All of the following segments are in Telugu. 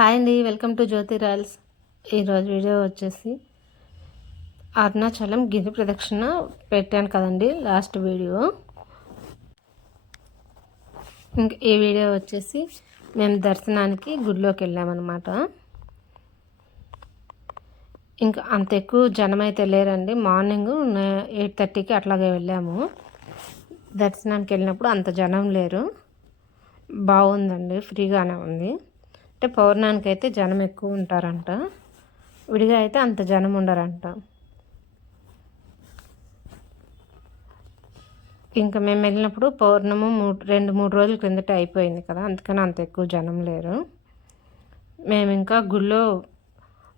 హాయ్ అండి వెల్కమ్ టు జ్యోతి రాయల్స్. ఈరోజు వీడియో వచ్చేసి అరుణాచలం గిరి ప్రదక్షిణ పెట్టాను కదండి లాస్ట్ వీడియో. ఇంక ఈ వీడియో వచ్చేసి మేము దర్శనానికి గుడిలోకి వెళ్ళామన్నమాట. ఇంకా అంత ఎక్కువ జనం అయితే లేరండి. మార్నింగ్ ఎయిట్ థర్టీకి అట్లాగే వెళ్ళాము. దర్శనానికి వెళ్ళినప్పుడు అంత జనం లేరు. బాగుందండి ఫ్రీగానే ఉంది. అంటే పౌర్ణానికి అయితే జనం ఎక్కువ ఉంటారంట విడిగా అయితే అంత జనం ఉండరంట ఇంకా మేము వెళ్ళినప్పుడు పౌర్ణము మూడు రెండు మూడు రోజుల క్రిందట అయిపోయింది కదా. అందుకని అంత ఎక్కువ జనం లేరు. మేము ఇంకా గుళ్ళో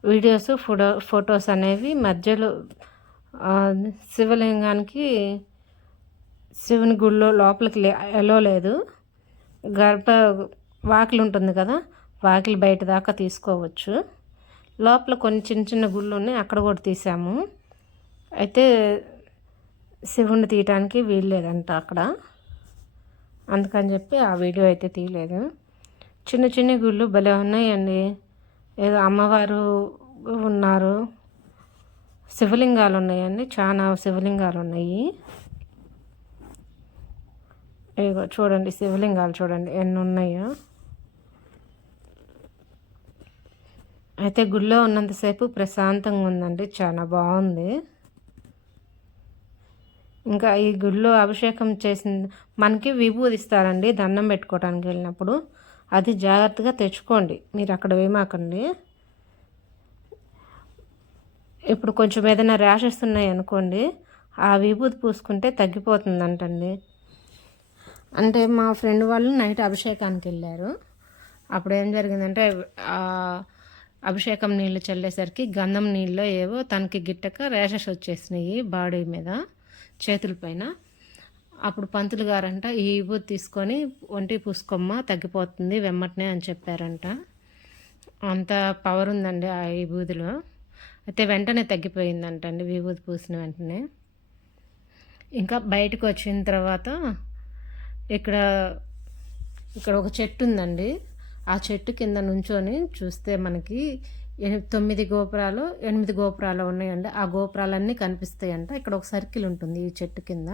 వీడియోస్ ఫోటో ఫొటోస్ అనేవి మధ్యలో శివలింగానికి శివుని గుళ్ళో లోపలికి లే ఎలో లేదు. గర్భ వాకిలి ఉంటుంది కదా. వాకిలి బయట దాకా తీసుకోవచ్చు. లోపల కొన్ని చిన్న చిన్న గుళ్ళు ఉన్నాయి. అక్కడ కూడా తీసాము. అయితే శివుణ్ణి తీయటానికి వీల్లేదంట అక్కడ. అందుకని చెప్పి ఆ వీడియో అయితే తీయలేదు. చిన్న చిన్న గుళ్ళు భలే ఉన్నాయండి. ఏదో అమ్మవారు ఉన్నారు. శివలింగాలు ఉన్నాయండి. చాలా శివలింగాలు ఉన్నాయి. ఇగో చూడండి శివలింగాలు చూడండి. ఎన్ని ఉన్నాయో. అయితే గుళ్ళో ఉన్నంతసేపు ప్రశాంతంగా ఉందండి. చాలా బాగుంది. ఇంకా ఈ గుళ్ళో అభిషేకం చేసిన మనకి విభూది ఇస్తారండి దండం పెట్టుకోవడానికి వెళ్ళినప్పుడు. అది జాగ్రత్తగా తెచ్చుకోండి. మీరు అక్కడ వేమాకండి. ఇప్పుడు కొంచెం ఏదైనా ర్యాషెస్ ఉన్నాయి అనుకోండి ఆ విభూతి పూసుకుంటే తగ్గిపోతుందంటండి. అంటే మా ఫ్రెండ్ వాళ్ళు నైట్ అభిషేకానికి వెళ్ళారు. అప్పుడు ఏం జరిగిందంటే అభిషేకం నీళ్ళు చల్లేసరికి గంధం నీళ్ళు ఏవో తనకి గిట్టక ర్యాషెస్ వచ్చేసినాయి బాడీ మీద చేతుల పైన. అప్పుడు పంతులు గారంట ఈ విభూతి తీసుకొని ఒంటి పూసుకోమ్మ తగ్గిపోతుంది వెమ్మటనే అని చెప్పారంట. అంత పవర్ ఉందండి ఆ విభూతిలో అయితే వెంటనే తగ్గిపోయిందంట అండి విభూతి పూసిన వెంటనే. ఇంకా బయటకు వచ్చిన తర్వాత ఇక్కడ ఇక్కడ ఒక చెట్టు ఉందండి. ఆ చెట్టు కింద నుంచొని చూస్తే మనకి తొమ్మిది గోపురాలు ఎనిమిది గోపురాలు ఉన్నాయండి. ఆ గోపురాలన్నీ కనిపిస్తాయంట. ఇక్కడ ఒక సర్కిల్ ఉంటుంది ఈ చెట్టు కింద.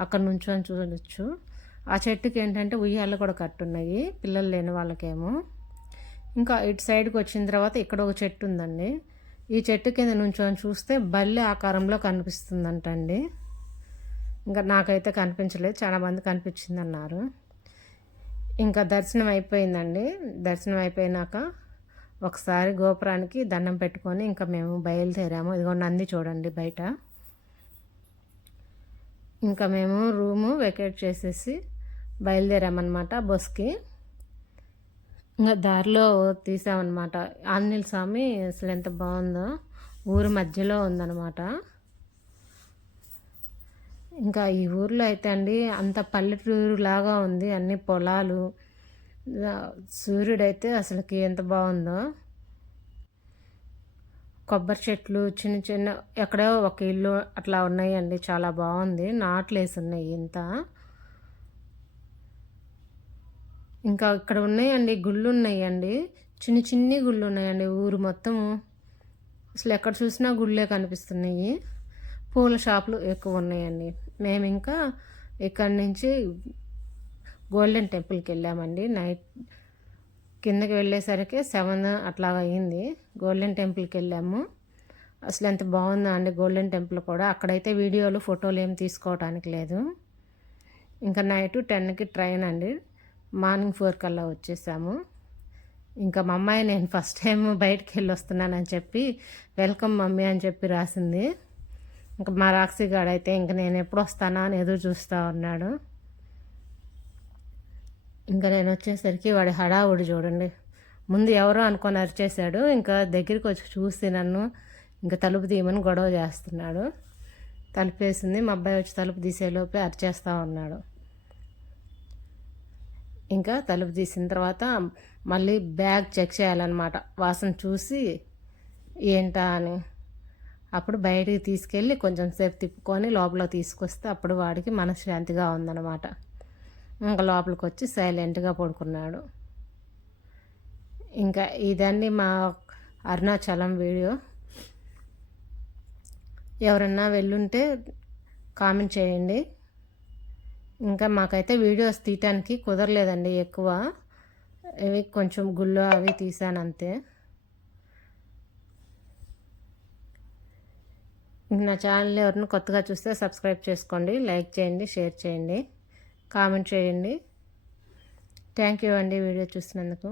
అక్కడ నుంచొని చూడొచ్చు. ఆ చెట్టుకి ఏంటంటే ఉయ్యాలు కూడా కట్టున్నాయి. పిల్లలు లేని వాళ్ళకేమో. ఇంకా ఇటు సైడ్కి వచ్చిన తర్వాత ఇక్కడ ఒక చెట్టు ఉందండి. ఈ చెట్టు కింద నుంచొని చూస్తే బల్లి ఆకారంలో కనిపిస్తుందంటండి. ఇంకా నాకైతే కనిపించలేదు. చాలామంది కనిపించిందన్నారు. కనిపించింది అన్నారు ఇంకా దర్శనం అయిపోయిందండి. దర్శనం అయిపోయినాక ఒకసారి గోపురానికి దండం పెట్టుకొని ఇంకా మేము బయలుదేరాము. ఇదిగో నంది చూడండి బయట. ఇంకా మేము రూము వెకేట్ చేసేసి బయలుదేరామన్నమాట బస్కి. ఇంకా దారిలో తీసామన్నమాట. ఆంజనేయ స్వామి అసలు ఎంత బాగుందో. ఊరు మధ్యలో ఉందన్నమాట. ఇంకా ఈ ఊర్లో అయితే అండి అంత పల్లెటూరు లాగా ఉంది అన్ని పొలాలు. సూర్యుడైతే అసలుకి ఎంత బాగుందో. కొబ్బరి చెట్లు చిన్న చిన్న ఎక్కడో ఒక ఇల్లు అట్లా ఉన్నాయండి చాలా బాగుంది. నాట్లు వేసి ఉన్నాయి ఇంత. ఇంకా ఇక్కడ ఉన్నాయండి గుళ్ళు ఉన్నాయండి చిన్న చిన్ని గుళ్ళు ఉన్నాయండి ఊరు మొత్తము అసలు ఎక్కడ చూసినా గుళ్ళే కనిపిస్తున్నాయి. పూల షాపులు ఎక్కువ ఉన్నాయండి. మేము ఇంకా ఇక్కడి నుంచి గోల్డెన్ టెంపుల్కి వెళ్ళామండి. నైట్ కిందకి వెళ్ళేసరికి సెవెన్ అట్లా అయింది. గోల్డెన్ టెంపుల్కి వెళ్ళాము. అసలు ఎంత బాగుందా అండి గోల్డెన్ టెంపుల్ కూడా. అక్కడైతే వీడియోలు ఫోటోలు ఏం తీసుకోవడానికి లేదు. ఇంకా నైట్ టెన్కి ట్రైన్ అండి. మార్నింగ్ ఫోర్ కల్లా వచ్చేసాము. ఇంకా మా అమ్మాయి నేను ఫస్ట్ టైం బయటికి వెళ్ళి వస్తున్నానని చెప్పి వెల్కమ్ మమ్మీ అని చెప్పి రాసింది. ఇంకా మా రాక్సీ గాడైతే ఇంక నేను ఎప్పుడు వస్తానా అని ఎదురు చూస్తూ ఉన్నాడు. ఇంకా నేను వచ్చేసరికి వాడి హడావుడి చూడండి. ముందు ఎవరో అనుకొని అరిచేశాడు ఇంకా దగ్గరికి వచ్చి చూసి నన్ను ఇంకా తలుపు తీయమని గొడవ చేస్తున్నాడు. తలుపు వేసింది మా అబ్బాయి వచ్చి తలుపు తీసేలోపే అరిచేస్తూ ఉన్నాడు. ఇంకా తలుపు తీసిన తర్వాత మళ్ళీ బ్యాగ్ చెక్ చేయాలన్నమాట. వాసన చూసి ఏంటా అని. అప్పుడు బయటికి తీసుకెళ్ళి కొంచెం సేపు తిప్పుకొని లోపల తీసుకొస్తే అప్పుడు వాడికి మనశ్శాంతిగా ఉందన్నమాట. ఇంకా లోపలికి వచ్చి సైలెంట్గా పడుకున్నాడు. ఇంకా ఇదండి మా అరుణాచలం వీడియో. ఎవరన్నా వెళ్ళుంటే కామెంట్ చేయండి. ఇంకా మాకైతే వీడియోస్ తీయటానికి కుదరలేదండి ఎక్కువ. ఇవి కొంచెం గుళ్ళు అవి తీసాను అంతే. నా ఛానల్ ఎవరిని కొత్తగా చూస్తే సబ్స్క్రైబ్ చేసుకోండి లైక్ చేయండి షేర్ చేయండి కామెంట్ చేయండి. థ్యాంక్ యూ అండి వీడియో చూసినందుకు.